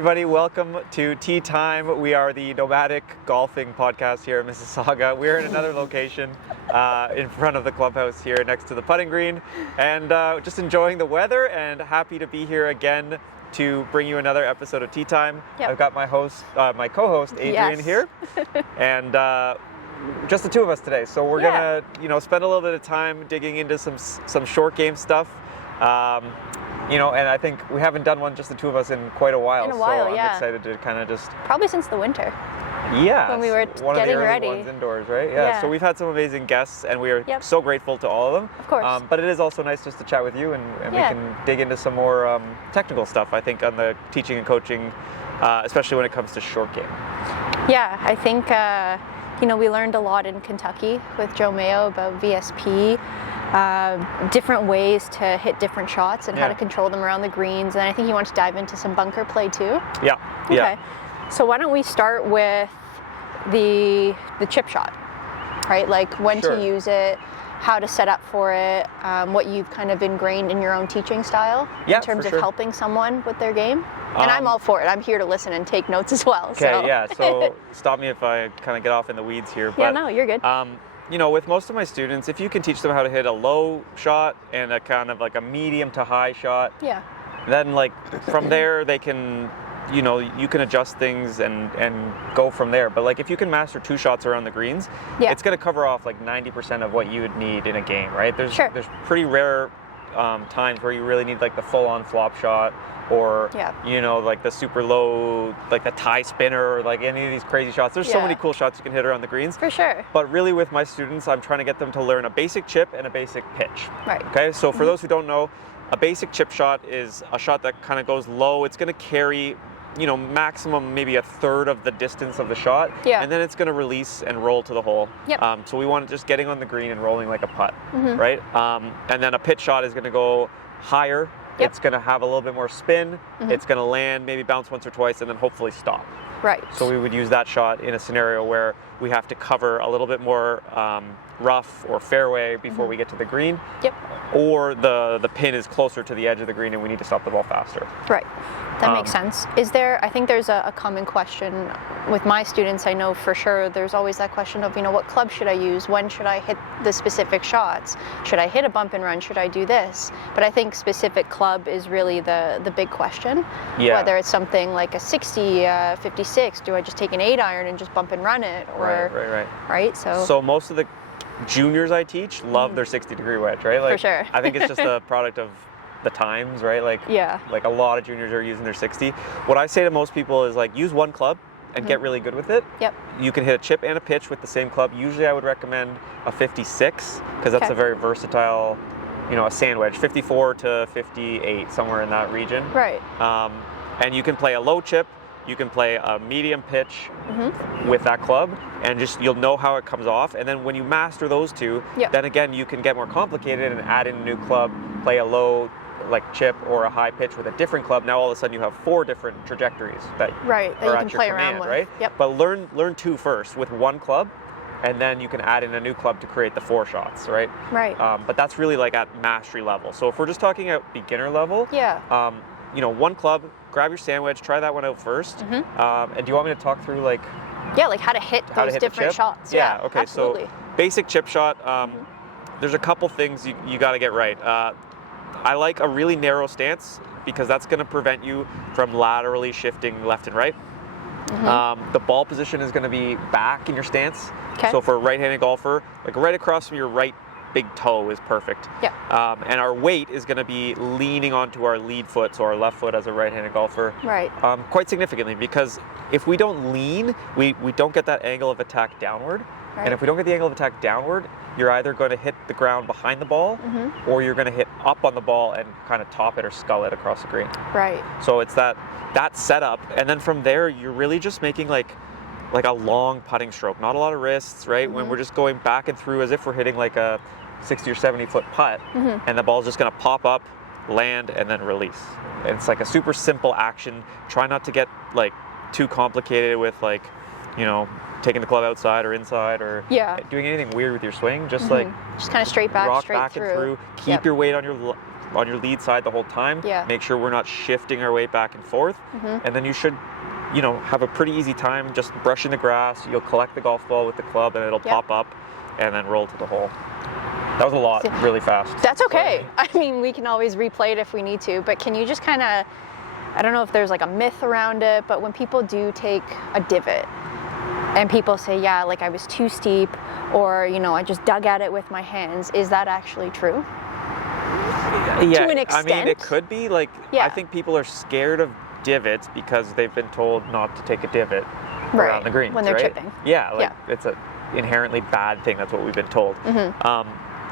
everybody. Welcome to Tea Time. We are the nomadic golfing podcast here in Mississauga. We're in another location in front of the clubhouse here next to the putting green, and just enjoying the weather and happy to be here again to bring you another episode of Tea Time. Yep. I've got my co-host Adrienne Yes. here, and just the two of us today. So we're gonna, spend a little bit of time digging into some short game stuff. And I think we haven't done one just the two of us in quite a while. In a while, so I'm yeah. excited to kind of just... Probably since the winter. Yeah. When we were one getting of the early ready. ones indoors, right? Yeah. So we've had some amazing guests, and we are so grateful to all of them. Of course. But it is also nice just to chat with you, and we can dig into some more technical stuff, I think, on the teaching and coaching, especially when it comes to short game. Yeah, I think, we learned a lot in Kentucky with Joe Mayo about VSP. Different ways to hit different shots and how to control them around the greens, and I think you want to dive into some bunker play too. Yeah. Okay. Yeah. So why don't we start with the chip shot, right? Like when to use it, how to set up for it, what you've kind of ingrained in your own teaching style in terms of helping someone with their game. And I'm all for it. I'm here to listen and take notes as well. Okay. So stop me if I kind of get off in the weeds here. But, no, you're good. With most of my students, if you can teach them how to hit a low shot and a kind of like a medium to high shot, then like from there they can, you can adjust things and go from there. But like if you can master two shots around the greens, it's going to cover off like 90% of what you would need in a game, right? There's pretty rare times where you really need like the full-on flop shot, or like the super low, like the tie spinner, or like any of these crazy shots. There's so many cool shots you can hit around the greens. For sure. But really with my students, I'm trying to get them to learn a basic chip and a basic pitch. Right. Okay, so for those who don't know, a basic chip shot is a shot that kind of goes low. It's going to carry, maximum maybe a third of the distance of the shot, and then it's going to release and roll to the hole. So we want it just getting on the green and rolling like a putt, right? And then a pitch shot is going to go higher. It's going to have a little bit more spin. It's going to land, maybe bounce once or twice, and then hopefully stop. Right. So we would use that shot in a scenario where we have to cover a little bit more rough or fairway before we get to the green. Or the pin is closer to the edge of the green and we need to stop the ball faster. Right. That makes sense. I think there's a common question with my students. I know for sure there's always that question of, what club should I use? When should I hit the specific shots? Should I hit a bump and run? Should I do this? But I think specific club is really the big question. Whether it's something like a 60, 56, do I just take an 8-iron and just bump and run it? Or, right. So most of the juniors I teach love their 60-degree wedge, right? Like, for sure. I think it's just a product of the times, right? Like a lot of juniors are using their 60. What I say to most people is like use one club and get really good with it. You can hit a chip and a pitch with the same club. Usually I would recommend a 56 because that's a very versatile, a sand wedge, 54 to 58, somewhere in that region. Right. And you can play a low chip, you can play a medium pitch with that club, and just you'll know how it comes off. And then when you master those two, then again you can get more complicated and add in a new club, play a low like chip or a high pitch with a different club. Now all of a sudden you have 4 different trajectories that are you can at your play command, around with. right? But learn 2 first with one club, and then you can add in a new club to create the 4 shots, right? Right. But that's really like at mastery level. So if we're just talking at beginner level, one club, grab your sand wedge, try that one out first. And do you want me to talk through like how to hit those different shots? Okay. Absolutely. So basic chip shot. There's a couple things you got to get right. I like a really narrow stance because that's going to prevent you from laterally shifting left and right. The ball position is going to be back in your stance. So for a right-handed golfer, like right across from your right big toe is perfect. And our weight is going to be leaning onto our lead foot, so our left foot as a right-handed golfer. Right. Quite significantly, because if we don't lean, we don't get that angle of attack downward. Right. And if we don't get the angle of attack downward, you're either going to hit the ground behind the ball, or you're going to hit up on the ball and kind of top it or scull it across the green. Right. So it's that setup, and then from there, you're really just making like a long putting stroke, not a lot of wrists, right? When we're just going back and through as if we're hitting like a 60 or 70 foot putt, and the ball's just going to pop up, land, and then release. It's like a super simple action. Try not to get like too complicated with like, taking the club outside or inside or doing anything weird with your swing. Just like just kind of straight back, rock straight back through. and through. Keep your weight on your on your lead side the whole time. Yeah. Make sure we're not shifting our weight back and forth. And then you should, have a pretty easy time just brushing the grass. You'll collect the golf ball with the club and it'll pop up and then roll to the hole. That was a lot, really fast. That's okay. Sorry. I mean, we can always replay it if we need to, but can you just kind of, I don't know if there's like a myth around it, but when people do take a divot and people say, yeah, like I was too steep, or, I just dug at it with my hands, is that actually true? Yeah, to an extent? I mean, it could be. I think people are scared of divots because they've been told not to take a divot around the greens, when they're chipping. Yeah, it's an inherently bad thing. That's what we've been told.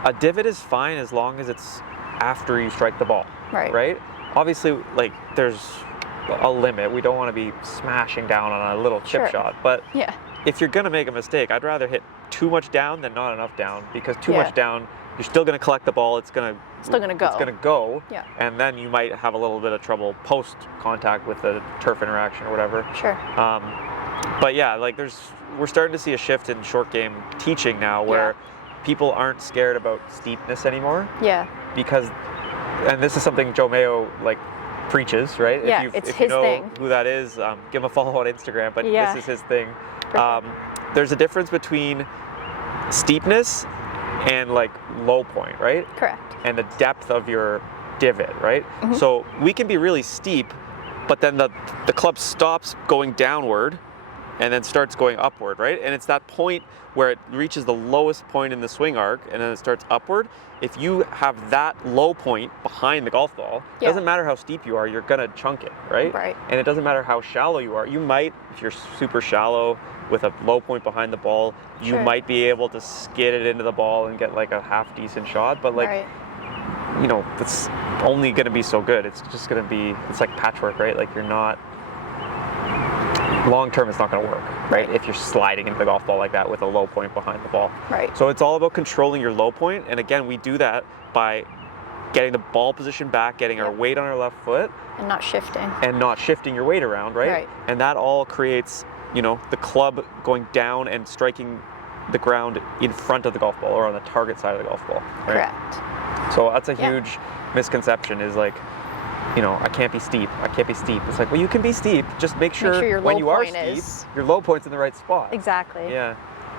A divot is fine as long as it's after you strike the ball, right? Obviously, there's a limit. We don't want to be smashing down on a little chip shot, but if you're going to make a mistake, I'd rather hit too much down than not enough down, because too much down, you're still going to collect the ball. It's still going to go. It's going to go, and then you might have a little bit of trouble post contact with the turf interaction or whatever. Sure. But yeah, we're starting to see a shift in short game teaching now, where people aren't scared about steepness anymore. Yeah. Because, and this is something Joe Mayo preaches, right? Yeah, it's his thing. Who that is, give him a follow on Instagram. But this is his thing. There's a difference between steepness and low point, right? Correct. And the depth of your divot, right? So we can be really steep, but then the club stops going downward and then starts going upward, right? And it's that point where it reaches the lowest point in the swing arc and then it starts upward. If you have that low point behind the golf ball, it doesn't matter how steep you are, you're gonna chunk it, right? Right. And it doesn't matter how shallow you are. You might, if you're super shallow with a low point behind the ball, you might be able to skid it into the ball and get a half decent shot, but it's only gonna be so good. It's just gonna be, it's like patchwork, right? You're not, long term it's not going to work, right? If you're sliding into the golf ball like that with a low point behind the ball. Right. So it's all about controlling your low point, and again, we do that by getting the ball position back, getting our weight on our left foot, and not shifting. And not shifting your weight around, right? And that all creates, the club going down and striking the ground in front of the golf ball or on the target side of the golf ball. Right? Correct. So that's a huge misconception, is I can't be steep. I can't be steep. It's well, you can be steep. Just make sure your when low you are point steep, is... your low point's in the right spot. Exactly. Yeah.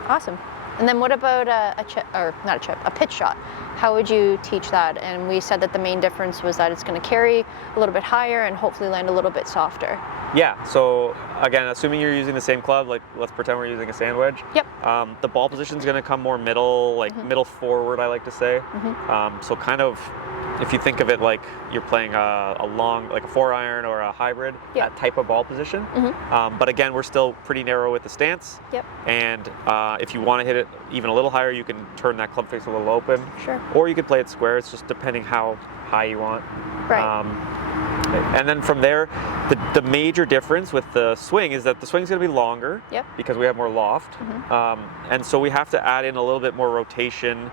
Awesome. And then what about a chip, or not a chip, a pitch shot? How would you teach that? And we said that the main difference was that it's going to carry a little bit higher and hopefully land a little bit softer. Yeah. So again, assuming you're using the same club, let's pretend we're using a sand wedge. Yep. The ball position's going to come more middle, middle forward, I like to say. So kind of, if you think of it like you're playing a long, a 4-iron or a hybrid, that type of ball position. But again, we're still pretty narrow with the stance. Yep. And if you want to hit it even a little higher, you can turn that club face a little open. Sure. Or you could play it square. It's just depending how high you want. Right. And then from there, the major difference with the swing is that the swing's going to be longer. Yep. Because we have more loft. And so we have to add in a little bit more rotation.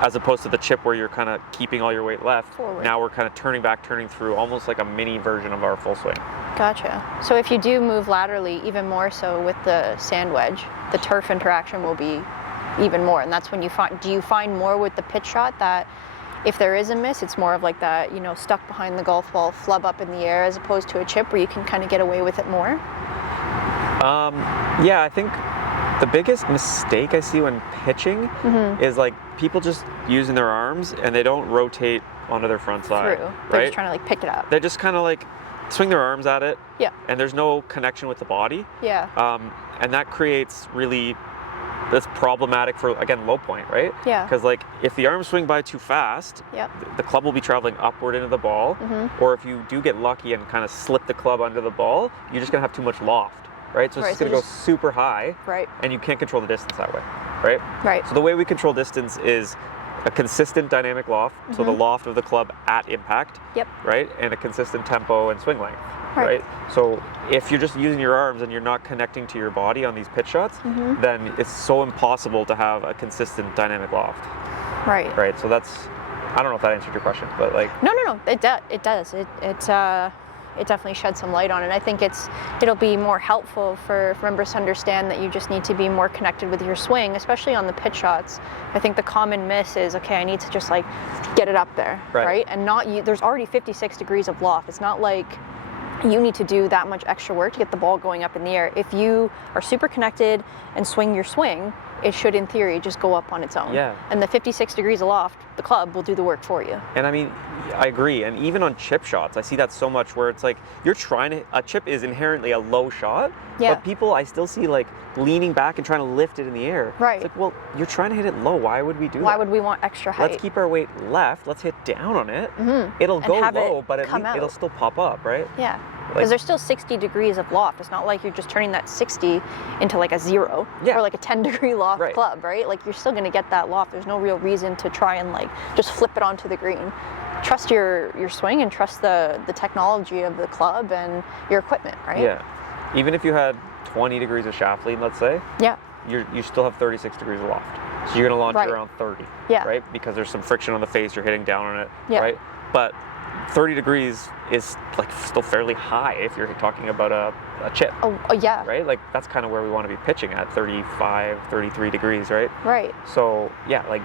As opposed to the chip where you're kind of keeping all your weight left. Forward. Now we're kind of turning back, turning through, almost like a mini version of our full swing. Gotcha. So if you do move laterally, even more so with the sand wedge, the turf interaction will be even more. And that's when do you find more with the pitch shot that if there is a miss, it's more of that, stuck behind the golf ball, flub up in the air, as opposed to a chip where you can kind of get away with it more? Yeah, I think the biggest mistake I see when pitching is people just using their arms and they don't rotate onto their front side. They're right? just trying to pick it up. They just kind of swing their arms at it. Yeah. And there's no connection with the body. Yeah. And that creates that's problematic for, again, low point, right? Yeah. Because if the arms swing by too fast, the club will be traveling upward into the ball. Or if you do get lucky and kind of slip the club under the ball, you're just gonna have too much loft. Right, so it's just going to go super high, and you can't control the distance that way, right? Right. So the way we control distance is a consistent dynamic loft, so the loft of the club at impact, right, and a consistent tempo and swing length, right? So if you're just using your arms and you're not connecting to your body on these pitch shots, then it's so impossible to have a consistent dynamic loft. Right. Right. So that's, I don't know if that answered your question, but No, it does. It's it definitely sheds some light on it. I think it'll be more helpful for members to understand that you just need to be more connected with your swing, especially on the pitch shots. I think the common miss is, okay, I need to just like get it up there, right? And there's already 56 degrees of loft. It's not like you need to do that much extra work to get the ball going up in the air. If you are super connected and swing your swing, it should, in theory, just go up on its own. Yeah. And the 56 degrees aloft, the club will do the work for you. And I mean, I agree. And even on chip shots, I see that so much where it's like a chip is inherently a low shot, but people I still see like leaning back and trying to lift it in the air. Right. It's like, well, you're trying to hit it low. Why would we do that? Why would we want extra height? Let's keep our weight left. Let's hit down on it. It'll go low, but it'll still pop up, right? Yeah. Because there's still 60 degrees of loft. It's not like you're just turning that 60 into like a 0 or like a 10-degree loft club, right? Like you're still going to get that loft. There's no real reason to try and like just flip it onto the green. Trust your swing and trust the technology of the club and your equipment, right? Yeah. Even if you had 20 degrees of shaft lean, let's say, you still have 36 degrees of loft. So you're going to launch it around 30, right? Because there's some friction on the face, you're hitting down on it, right? But 30 degrees is like still fairly high if you're talking about a chip. Right? Like that's kind of where we want to be pitching at, 35, 33 degrees, right? Right. So yeah, like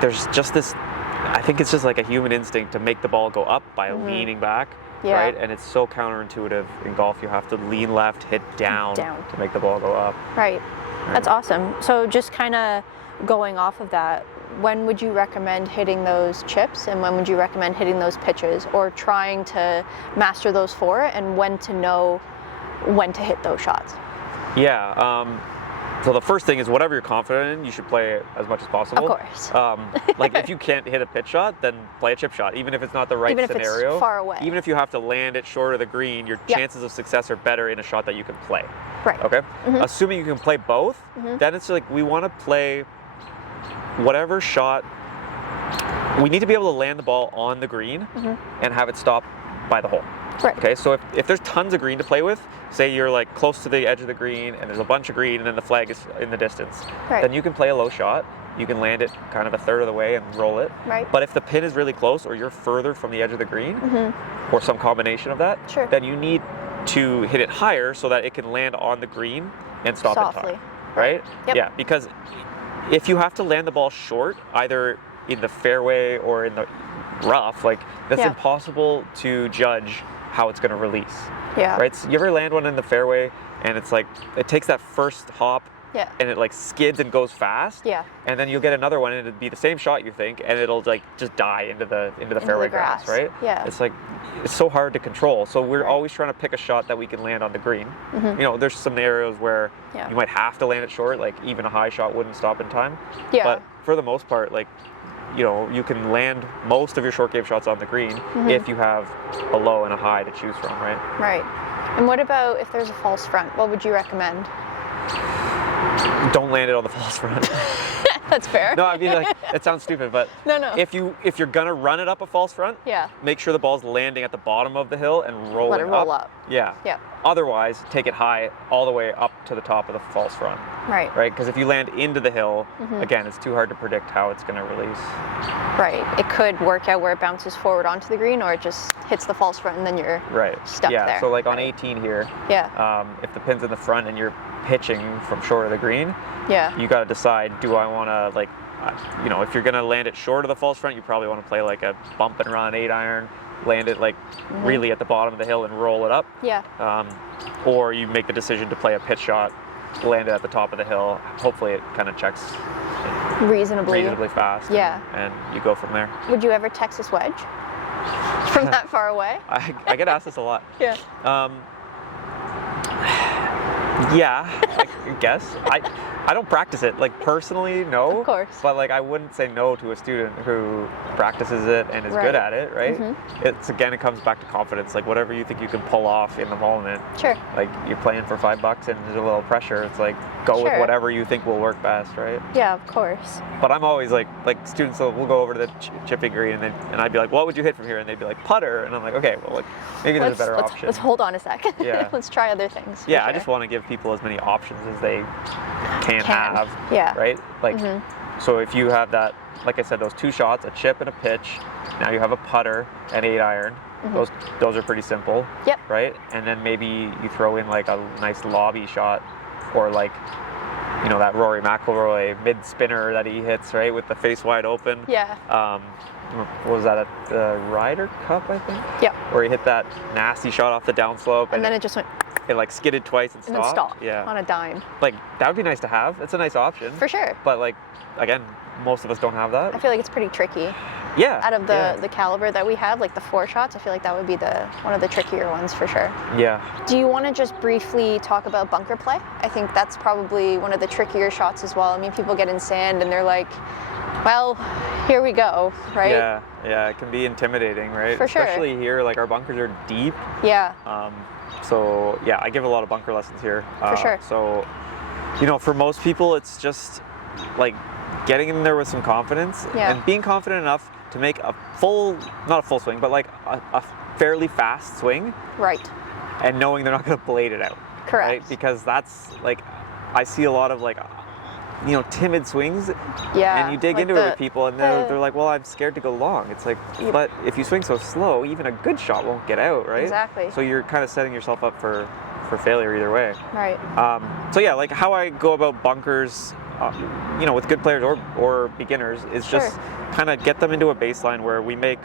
there's just this, I think it's just like a human instinct to make the ball go up by leaning back, right? And it's so counterintuitive in golf. You have to lean left, hit down to make the ball go up. Right. That's awesome. So just kind of going off of that, when would you recommend hitting those chips and when would you recommend hitting those pitches, or trying to master those four, and when to know when to hit those shots? So the first thing is whatever you're confident in, you should play as much as possible. Of course. Like if you can't hit a pitch shot, then play a chip shot, even if it's not the right scenario. Even if it's far away. Even if you have to land it short of the green, your chances of success are better in a shot that you can play. Right. Okay? Assuming you can play both, then it's like we want to play whatever shot. We need to be able to land the ball on the green and have it stop by the hole. Right. Okay, so if there's tons of green to play with, say you're like close to the edge of the green and there's a bunch of green and then the flag is in the distance, then you can play a low shot. You can land it kind of a third of the way and roll it. Right. But if the pin is really close or you're further from the edge of the green, or some combination of that, then you need to hit it higher so that it can land on the green and stop softly. in time. Right? Yep. Yeah, because if you have to land the ball short, either in the fairway or in the rough, like that's impossible to judge how it's going to release. Yeah. Right? So you ever land one in the fairway and it's like it takes that first hop and it like skids and goes fast. Yeah. And then you'll get another one and it'll be the same shot, you think, and it'll like just die into the fairway grass, right? Yeah. It's like it's so hard to control. So we're always trying to pick a shot that we can land on the green. You know, there's scenarios where you might have to land it short, like even a high shot wouldn't stop in time. Yeah. But for the most part, like, you know, you can land most of your short game shots on the green if you have a low and a high to choose from, right? Right. And what about if there's a false front? What would you recommend? Don't land it on the false front. That's fair. No, I mean, like, it sounds stupid, but no. if you're gonna run it up a false front, make sure the ball's landing at the bottom of the hill and rolling Let it roll up. Yeah. Otherwise, take it high all the way up to the top of the false front. Right. Right? Because if you land into the hill, again, it's too hard to predict how it's going to release. Right. It could work out where it bounces forward onto the green, or it just hits the false front and then you're stuck there. Yeah, so like on 18 here, if the pin's in the front and you're pitching from short of the green, you got to decide, do I want to, like, you know, if you're going to land it short of the false front, you probably want to play like a bump and run 8-iron, land it like really at the bottom of the hill and roll it up. Or you make the decision to play a pitch shot, land it at the top of the hill. Hopefully it kind of checks reasonably fast. And you go from there. Would you ever Texas wedge from that far away? I get asked this a lot. I guess. I don't practice it, like, personally, no. Of course. But, like, I wouldn't say no to a student who practices it and is good at it, right? It's, again, it comes back to confidence. Like, whatever you think you can pull off in the moment. Sure. Like, you're playing for $5 and there's a little pressure. It's like, go with whatever you think will work best, right? Yeah, of course. But I'm always like students will go over to the chipping green and I'd be like, what would you hit from here? And they'd be like, putter. And I'm like, okay, well, like, maybe there's a better option. Let's hold on a second. Yeah. Let's try other things. I just want to give people as many options as they can have. Right? Like, So if you have that, like I said, those 2 shots, a chip and a pitch, now you have a putter and 8 iron. Those are pretty simple. Yep. Right? And then maybe you throw in like a nice lobby shot, or like, you know, that Rory McIlroy mid spinner that he hits, right, with the face wide open. Yeah. What was that, at the Ryder Cup, I think? Yeah. Where he hit that nasty shot off the downslope. And then it just went. It like skidded twice and stopped. And then stopped. Yeah. On a dime. Like, that would be nice to have. It's a nice option. For sure. But like, again, most of us don't have that. I feel like it's pretty tricky. Yeah. Out of the caliber that we have, like the 4 shots, I feel like that would be one of the trickier ones for sure. Yeah. Do you want to just briefly talk about bunker play? I think that's probably one of the trickier shots as well. I mean, people get in sand and they're like, well, here we go, right? Yeah, it can be intimidating, right? For sure. Especially here, like our bunkers are deep. Yeah. So yeah, I give a lot of bunker lessons here. For sure. So, you know, for most people, it's just like getting in there with some confidence and being confident enough to make a not a full swing, but like a fairly fast swing. Right. And knowing they're not going to blade it out. Correct. Right? Because that's like, I see a lot of like, you know, timid swings. Yeah. And you dig like into it with people and they're like, well, I'm scared to go long. It's like, but if you swing so slow, even a good shot won't get out, right? Exactly. So you're kind of setting yourself up for failure either way. Right. So yeah, like how I go about bunkers, you know, with good players or beginners is just kind of get them into a baseline where we make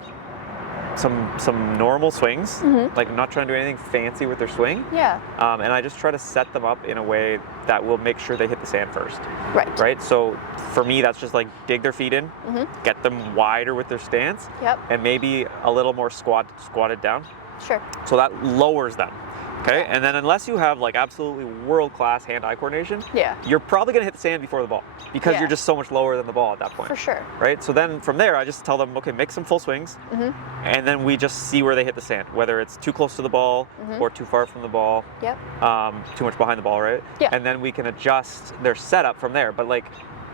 some normal swings, like not trying to do anything fancy with their swing. Yeah. And I just try to set them up in a way that will make sure they hit the sand first. Right. Right? So for me, that's just like dig their feet in, get them wider with their stance, and maybe a little more squatted down. Sure. So that lowers them. Okay, and then unless you have like absolutely world-class hand-eye coordination, you're probably going to hit the sand before the ball because you're just so much lower than the ball at that point. For sure. Right? So then from there, I just tell them, okay, make some full swings, and then we just see where they hit the sand, whether it's too close to the ball or too far from the ball, too much behind the ball, right? Yeah. And then we can adjust their setup from there. But like,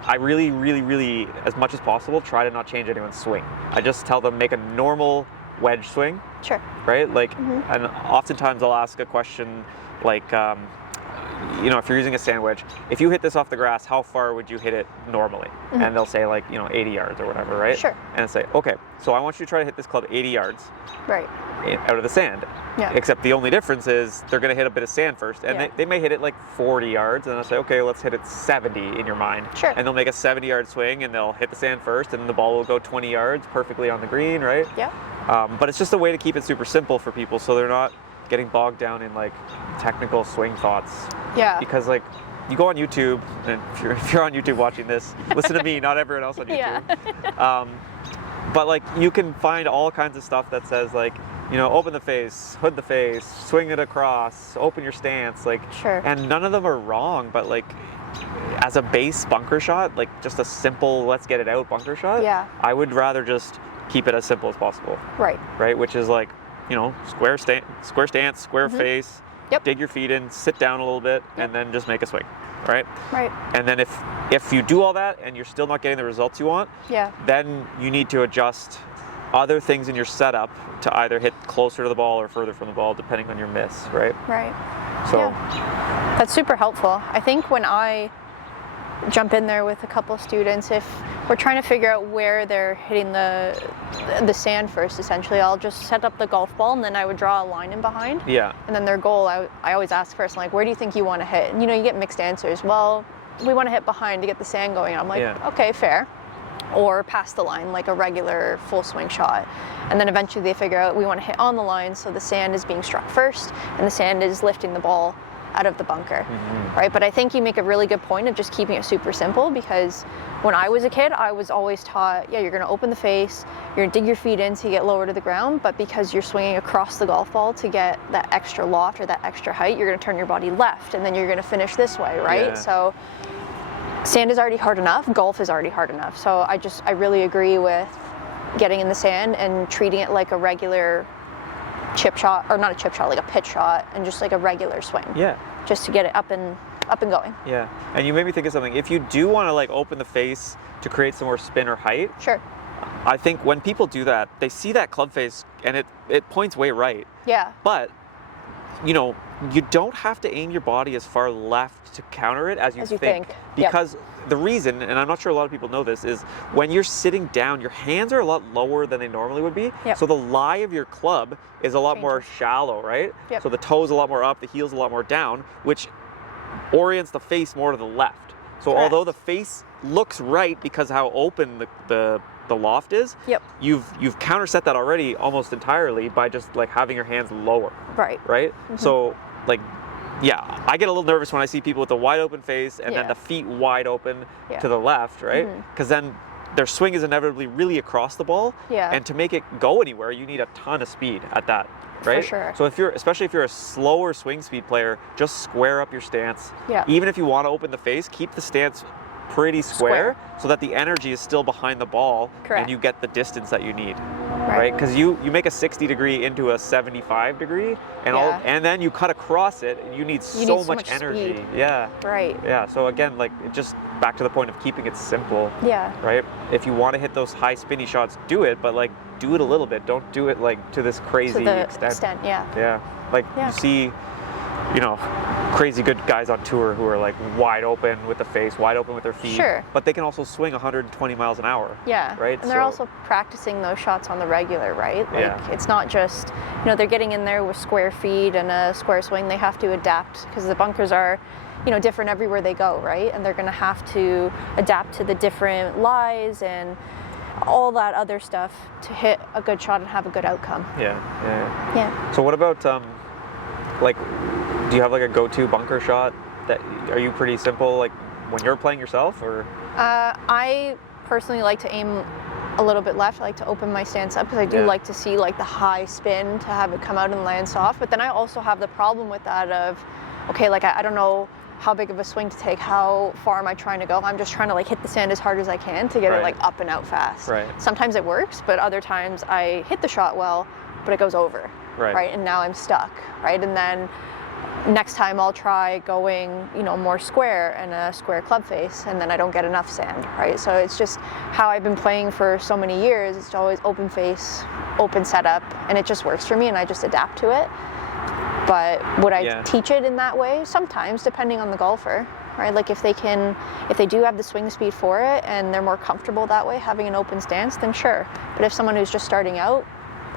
I really, really, really, as much as possible, try to not change anyone's swing. I just tell them make a normal wedge swing. Sure. Right? Like, and oftentimes I'll ask a question like, you know, if you're using a sand wedge, if you hit this off the grass, how far would you hit it normally? And they'll say like, you know, 80 yards or whatever, right? Sure. And I say, okay, so I want you to try to hit this club 80 yards. Right. Out of the sand. Yeah. Except the only difference is they're going to hit a bit of sand first, and they may hit it like 40 yards, and I'll say, okay, let's hit it 70 in your mind. Sure. And they'll make a 70-yard swing, and they'll hit the sand first, and the ball will go 20 yards perfectly on the green, right? Yeah. But it's just a way to keep it super simple for people, so they're not getting bogged down in like technical swing thoughts. Yeah. Because like, you go on YouTube, and if you're on YouTube watching this, listen to me, not everyone else on YouTube. Yeah. But like, you can find all kinds of stuff that says like, you know, open the face, hood the face, swing it across, open your stance, like, and none of them are wrong, but like, as a base bunker shot, like just a simple let's get it out bunker shot, I would rather just keep it as simple as possible. Right. Right, which is like, you know, square stance, square face, dig your feet in, sit down a little bit, and then just make a swing. Right? Right. And then if you do all that and you're still not getting the results you want, then you need to adjust other things in your setup to either hit closer to the ball or further from the ball, depending on your miss, right? Right. So that's super helpful. I think when I jump in there with a couple students, if we're trying to figure out where they're hitting the sand first, essentially, I'll just set up the golf ball and then I would draw a line in behind. Yeah. And then their goal, I always ask first, like, where do you think you want to hit? And you know, you get mixed answers. Well, we want to hit behind to get the sand going. And I'm like, okay, fair. Or past the line, like a regular full swing shot. And then eventually they figure out we want to hit on the line, so the sand is being struck first and the sand is lifting the ball out of the bunker, right? But I think you make a really good point of just keeping it super simple, because when I was a kid, I was always taught, you're going to open the face, you're going to dig your feet in so you get lower to the ground, but because you're swinging across the golf ball to get that extra loft or that extra height, you're going to turn your body left and then you're going to finish this way, right? Yeah. So sand is already hard enough, golf is already hard enough. So I really agree with getting in the sand and treating it like a regular chip shot, or not a chip shot, like a pitch shot, and just like a regular swing. Yeah. Just to get it up and going. Yeah. And you made me think of something. If you do want to like open the face to create some more spin or height, sure. I think when people do that, they see that club face and it points way right. Yeah. But you know, you don't have to aim your body as far left to counter it as you think. because the reason, and I'm not sure a lot of people know this, is when you're sitting down, your hands are a lot lower than they normally would be. So the lie of your club is a lot more shallow, right? So the toe's a lot more up, the heel's a lot more down, which orients the face more to the left. So although the face looks right because of how open the loft is, you've counterset that already almost entirely by just like having your hands lower. Right? So like, yeah, I get a little nervous when I see people with a wide open face and then the feet wide open to the left, right? Because then their swing is inevitably really across the ball, and to make it go anywhere, you need a ton of speed at that, right? For sure. So especially if you're a slower swing speed player, just square up your stance. Even if you want to open the face, keep the stance pretty square so that the energy is still behind the ball and you get the distance that you need. Right? Because you make a 60 degree into a 75 degree and then you cut across it, and you need so much energy. Speed. Right. Yeah. So again, like, just back to the point of keeping it simple. Right? If you want to hit those high spinny shots, do it, but like, do it a little bit. Don't do it like to this crazy extent. Yeah. Like you see, you know, crazy good guys on tour who are like wide open with the face, wide open with their feet. But they can also swing 120 miles an hour. Right? And they're also practicing those shots on the regular, right? Like, it's not just, you know, they're getting in there with square feet and a square swing. They have to adapt because the bunkers are, you know, different everywhere they go, right? And they're going to have to adapt to the different lies and all that other stuff to hit a good shot and have a good outcome. So what about like, do you have like a go-to bunker shot that are you pretty simple like when you're playing yourself, or? I personally like to aim a little bit left. I like to open my stance up because I do like to see like the high spin to have it come out and land soft. But then I also have the problem with that of, okay, like I don't know how big of a swing to take, how far am I trying to go? I'm just trying to like hit the sand as hard as I can to get it like up and out fast. Sometimes it works, but other times I hit the shot well, but it goes over. And now I'm stuck. And then next time I'll try going, you know, more square and a square club face, and then I don't get enough sand. So it's just how I've been playing for so many years. It's always open face, open setup, and it just works for me, and I just adapt to it. But would I teach it in that way? Sometimes, depending on the golfer. Like if they do have the swing speed for it and they're more comfortable that way, having an open stance, then sure. But if someone who's just starting out,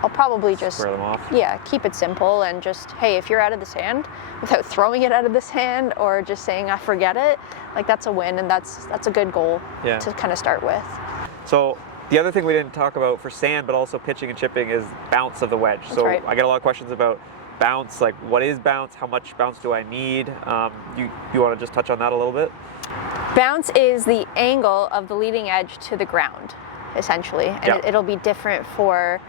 I'll probably just square them off. Keep it simple and just, hey, if you're out of the sand, without throwing it out of the sand or just saying I forget it, like that's a win, and that's a good goal to kind of start with. So the other thing we didn't talk about for sand, but also pitching and chipping, is bounce of the wedge. I get a lot of questions about bounce, like what is bounce, how much bounce do I need? You want to just touch on that a little bit? Bounce is the angle of the leading edge to the ground, essentially, and it'll be different for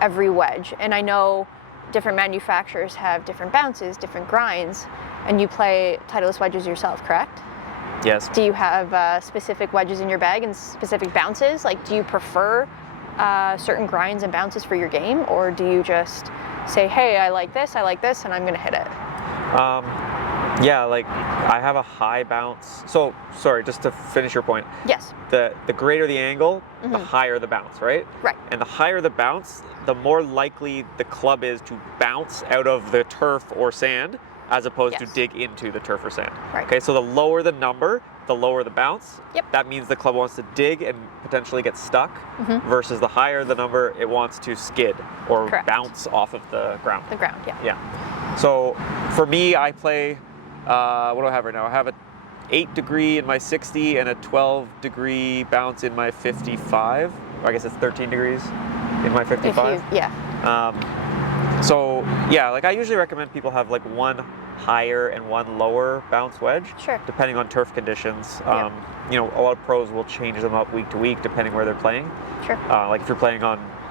every wedge. And I know different manufacturers have different bounces, different grinds, and you play Titleist wedges yourself, correct? Yes. Do you have specific wedges in your bag and specific bounces? Like, do you prefer certain grinds and bounces for your game, or do you just say, hey, I like this, and I'm going to hit it? Like I have a high bounce. So, sorry, just to finish your point. Yes. The greater the angle, the higher the bounce, right? And the higher the bounce, the more likely the club is to bounce out of the turf or sand as opposed to dig into the turf or sand. Okay, so the lower the number, the lower the bounce. That means the club wants to dig and potentially get stuck, versus the higher the number, it wants to skid or bounce off of the ground. So for me, I play, what do I have right now? I have a 8 degree in my 60 and a 12 degree bounce in my 55. I guess it's 13 degrees in my 55. So like I usually recommend people have like one higher and one lower bounce wedge, depending on turf conditions. You know, a lot of pros will change them up week to week depending where they're playing. Like if you're playing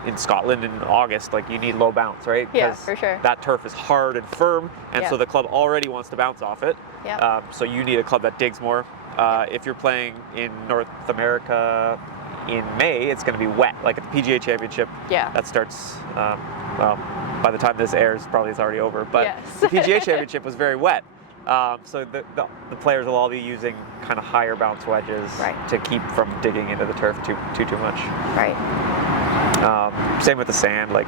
in Scotland in August, like you need low bounce, right? For sure. That turf is hard and firm, and so the club already wants to bounce off it. So you need a club that digs more. If you're playing in North America in May, it's going to be wet. Like at the PGA Championship, that starts, by the time this airs, probably it's already over. But the PGA Championship was very wet. So the players will all be using kind of higher bounce wedges to keep from digging into the turf too much. Same with the sand. Like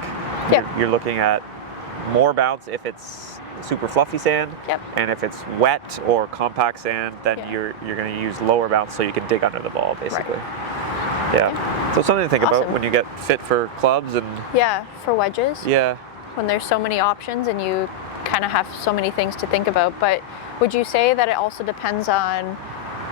you're looking at more bounce if it's super fluffy sand. Yep. And if it's wet or compact sand, then you're going to use lower bounce so you can dig under the ball, basically. Right. Yeah. So something to think about when you get fit for clubs and... Yeah, for wedges. Yeah. When there's so many options and you kind of have so many things to think about. But would you say that it also depends on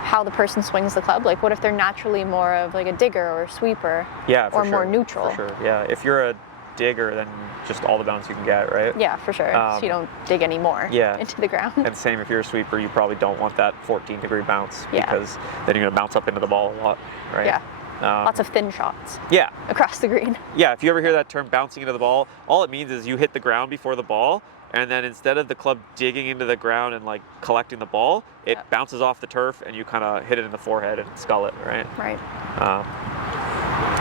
how the person swings the club? Like, what if they're naturally more of like a digger or a sweeper? Yeah, or more neutral? For sure. Yeah. If you're a digger, then just all the bounce you can get, right? Yeah, for sure. So you don't dig any more into the ground. And same if you're a sweeper, you probably don't want that 14-degree bounce because then you're going to bounce up into the ball a lot, right? Yeah. Lots of thin shots. Yeah. Across the green. Yeah, if you ever hear that term bouncing into the ball, all it means is you hit the ground before the ball, and then instead of the club digging into the ground and like collecting the ball, it bounces off the turf and you kind of hit it in the forehead and skull it, right? Right.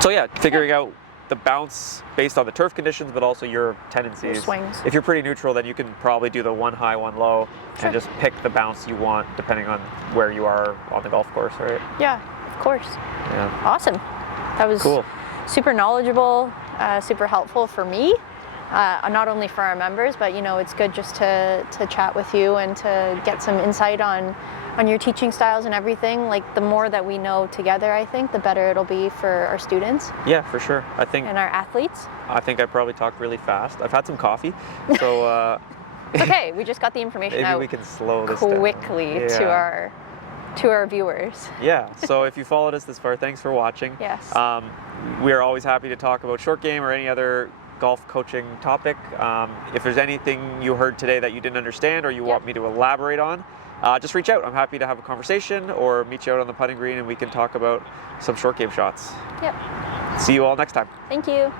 So yeah, figuring out the bounce based on the turf conditions, but also your tendencies. Your swings. If you're pretty neutral, then you can probably do the one high, one low, and just pick the bounce you want depending on where you are on the golf course, right? Yeah, of course. Yeah. Awesome. That was cool. Super knowledgeable, super helpful for me. Not only for our members, but it's good just to chat with you and to get some insight on your teaching styles and everything. Like, the more that we know together, I think, the better it'll be for our students. Yeah, for sure. I think. And our athletes. I think I probably talked really fast. I've had some coffee, so. It's okay. We just got the information out. Maybe we can slow this quickly down. to our viewers. Yeah. So if you followed us this far, thanks for watching. Yes. We are always happy to talk about short game or any other golf coaching topic. If there's anything you heard today that you didn't understand or you want me to elaborate on, just reach out. I'm happy to have a conversation or meet you out on the putting green and we can talk about some short game shots. Yep. See you all next time. Thank you.